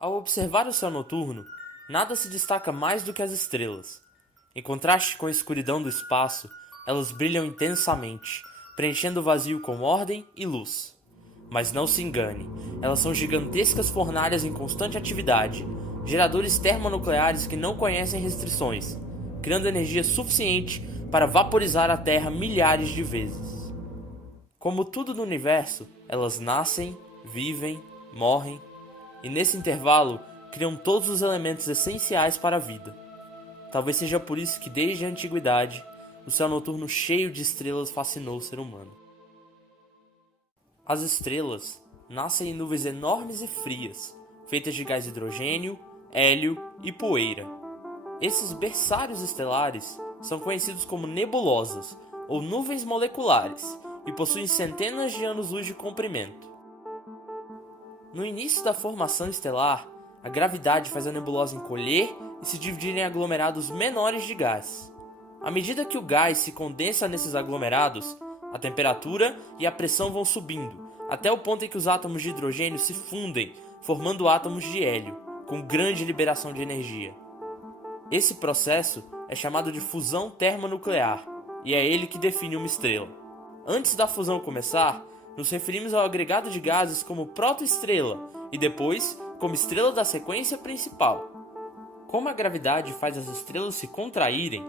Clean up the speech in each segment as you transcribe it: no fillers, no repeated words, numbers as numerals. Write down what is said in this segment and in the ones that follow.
Ao observar o céu noturno, nada se destaca mais do que as estrelas. Em contraste com a escuridão do espaço, elas brilham intensamente, preenchendo o vazio com ordem e luz. Mas não se engane, elas são gigantescas fornalhas em constante atividade, geradores termonucleares que não conhecem restrições, criando energia suficiente para vaporizar a Terra milhares de vezes. Como tudo no universo, elas nascem, vivem, morrem, e nesse intervalo criam todos os elementos essenciais para a vida. Talvez seja por isso que desde a antiguidade, o céu noturno cheio de estrelas fascinou o ser humano. As estrelas nascem em nuvens enormes e frias, feitas de gás hidrogênio, hélio e poeira. Esses berçários estelares são conhecidos como nebulosas ou nuvens moleculares e possuem centenas de anos-luz de comprimento. No início da formação estelar, a gravidade faz a nebulosa encolher e se dividir em aglomerados menores de gás. À medida que o gás se condensa nesses aglomerados, a temperatura e a pressão vão subindo, até o ponto em que os átomos de hidrogênio se fundem, formando átomos de hélio, com grande liberação de energia. Esse processo é chamado de fusão termonuclear, e é ele que define uma estrela. Antes da fusão começar, nos referimos ao agregado de gases como protoestrela, e depois como estrela da sequência principal. Como a gravidade faz as estrelas se contraírem,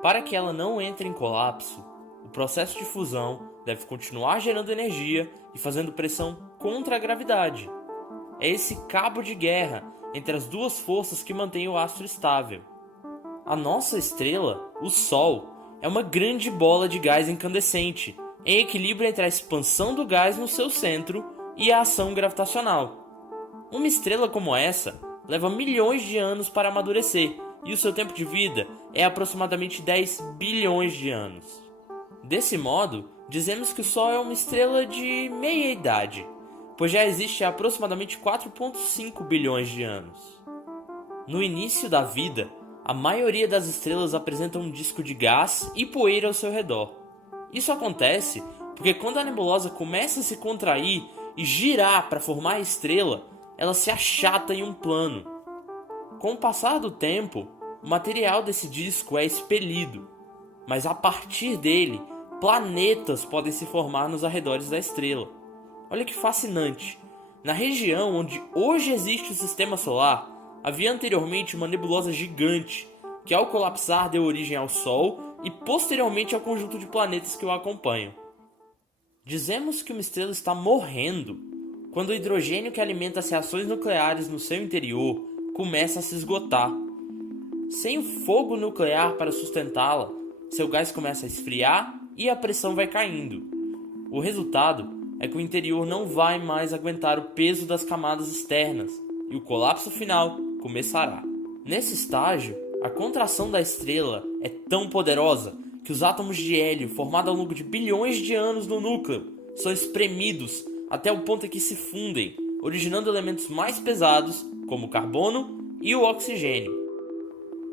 para que ela não entre em colapso, o processo de fusão deve continuar gerando energia e fazendo pressão contra a gravidade. É esse cabo de guerra entre as duas forças que mantém o astro estável. A nossa estrela, o Sol, é uma grande bola de gás incandescente, em equilíbrio entre a expansão do gás no seu centro e a ação gravitacional. Uma estrela como essa leva milhões de anos para amadurecer, e o seu tempo de vida é aproximadamente 10 bilhões de anos. Desse modo, dizemos que o Sol é uma estrela de meia-idade, pois já existe há aproximadamente 4,5 bilhões de anos. No início da vida, a maioria das estrelas apresentam um disco de gás e poeira ao seu redor. Isso acontece porque quando a nebulosa começa a se contrair e girar para formar a estrela, ela se achata em um plano. Com o passar do tempo, o material desse disco é expelido, mas a partir dele, planetas podem se formar nos arredores da estrela. Olha que fascinante! Na região onde hoje existe o Sistema Solar, havia anteriormente uma nebulosa gigante, que ao colapsar deu origem ao Sol e posteriormente ao conjunto de planetas que o acompanham. Dizemos que uma estrela está morrendo quando o hidrogênio que alimenta as reações nucleares no seu interior começa a se esgotar. Sem o fogo nuclear para sustentá-la, seu gás começa a esfriar e a pressão vai caindo. O resultado é que o interior não vai mais aguentar o peso das camadas externas e o colapso final começará. Nesse estágio, a contração da estrela é tão poderosa que os átomos de hélio formados ao longo de bilhões de anos no núcleo são espremidos até o ponto em que se fundem, originando elementos mais pesados como o carbono e o oxigênio.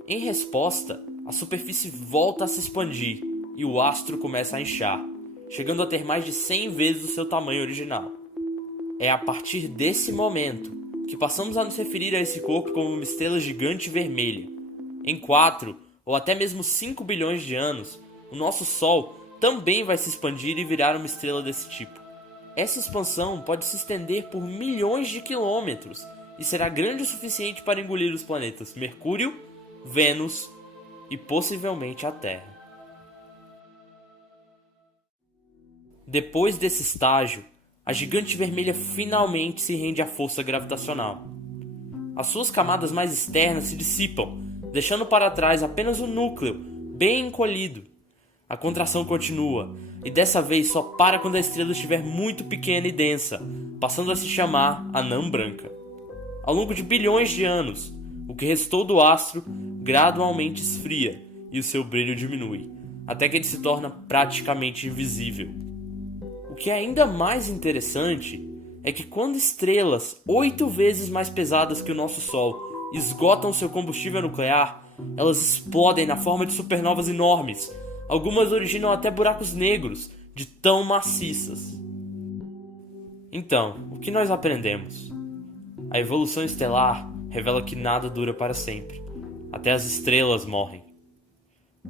Em resposta, a superfície volta a se expandir e o astro começa a inchar, chegando a ter mais de 100 vezes o seu tamanho original. É a partir desse momento que passamos a nos referir a esse corpo como uma estrela gigante vermelha. Em 4 ou até mesmo 5 bilhões de anos, o nosso Sol também vai se expandir e virar uma estrela desse tipo. Essa expansão pode se estender por milhões de quilômetros e será grande o suficiente para engolir os planetas Mercúrio, Vênus e possivelmente a Terra. Depois desse estágio, a gigante vermelha finalmente se rende à força gravitacional. As suas camadas mais externas se dissipam, deixando para trás apenas o núcleo, bem encolhido. A contração continua, e dessa vez só para quando a estrela estiver muito pequena e densa, passando a se chamar anã branca. Ao longo de bilhões de anos, o que restou do astro gradualmente esfria e o seu brilho diminui, até que ele se torna praticamente invisível. O que é ainda mais interessante é que quando estrelas 8 vezes mais pesadas que o nosso Sol esgotam seu combustível nuclear, elas explodem na forma de supernovas enormes. Algumas originam até buracos negros, de tão maciças. Então, o que nós aprendemos? A evolução estelar revela que nada dura para sempre. Até as estrelas morrem.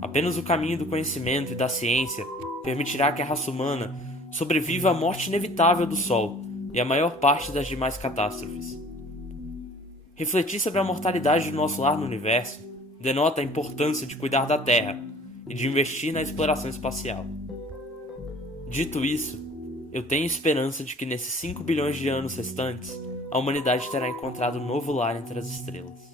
Apenas o caminho do conhecimento e da ciência permitirá que a raça humana sobreviva à morte inevitável do Sol e à maior parte das demais catástrofes. Refletir sobre a mortalidade do nosso lar no universo denota a importância de cuidar da Terra e de investir na exploração espacial. Dito isso, eu tenho esperança de que nesses 5 bilhões de anos restantes, a humanidade terá encontrado um novo lar entre as estrelas.